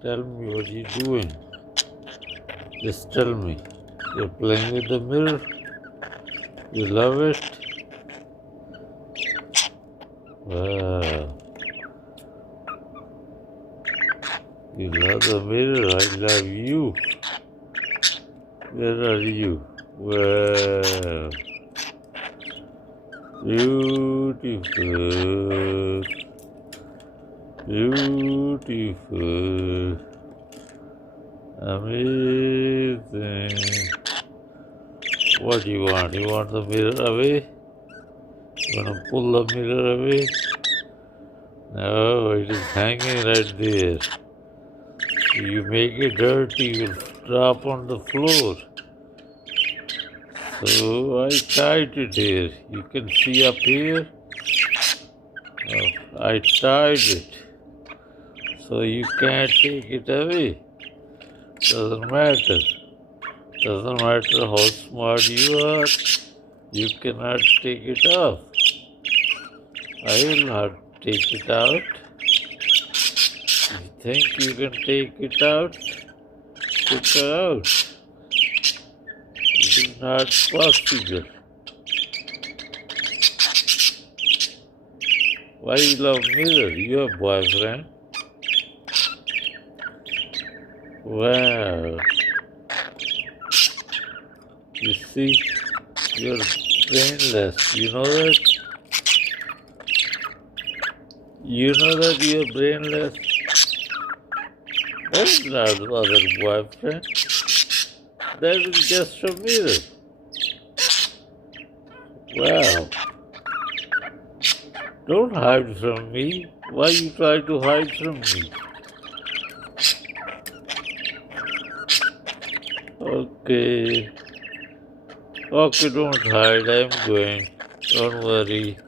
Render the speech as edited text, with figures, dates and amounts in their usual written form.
Tell me what you're doing. Just tell me. You're playing with the mirror? You love it? Wow. You love the mirror. I love you. Where are you? Wow. Beautiful. Beautiful. Amazing. What do you want? You want the mirror away? You want to pull the mirror away? No, it is hanging right there. You make it dirty, you'll drop on the floor. So I tied it here. You can see up here. I tied it. So you can't take it away. Doesn't matter. Doesn't matter how smart you are. You cannot take it off. I will not take it out. You think you can take it out? Take it out. It is not possible. Why you love mirror? You have boyfriend? Wow. You see, you're brainless. You know that? You know that you're brainless? That's not other boyfriend. That is just a mirror. Wow. Don't hide from me. Why you try to hide from me? Okay. Okay, don't hide. I'm going. Don't worry.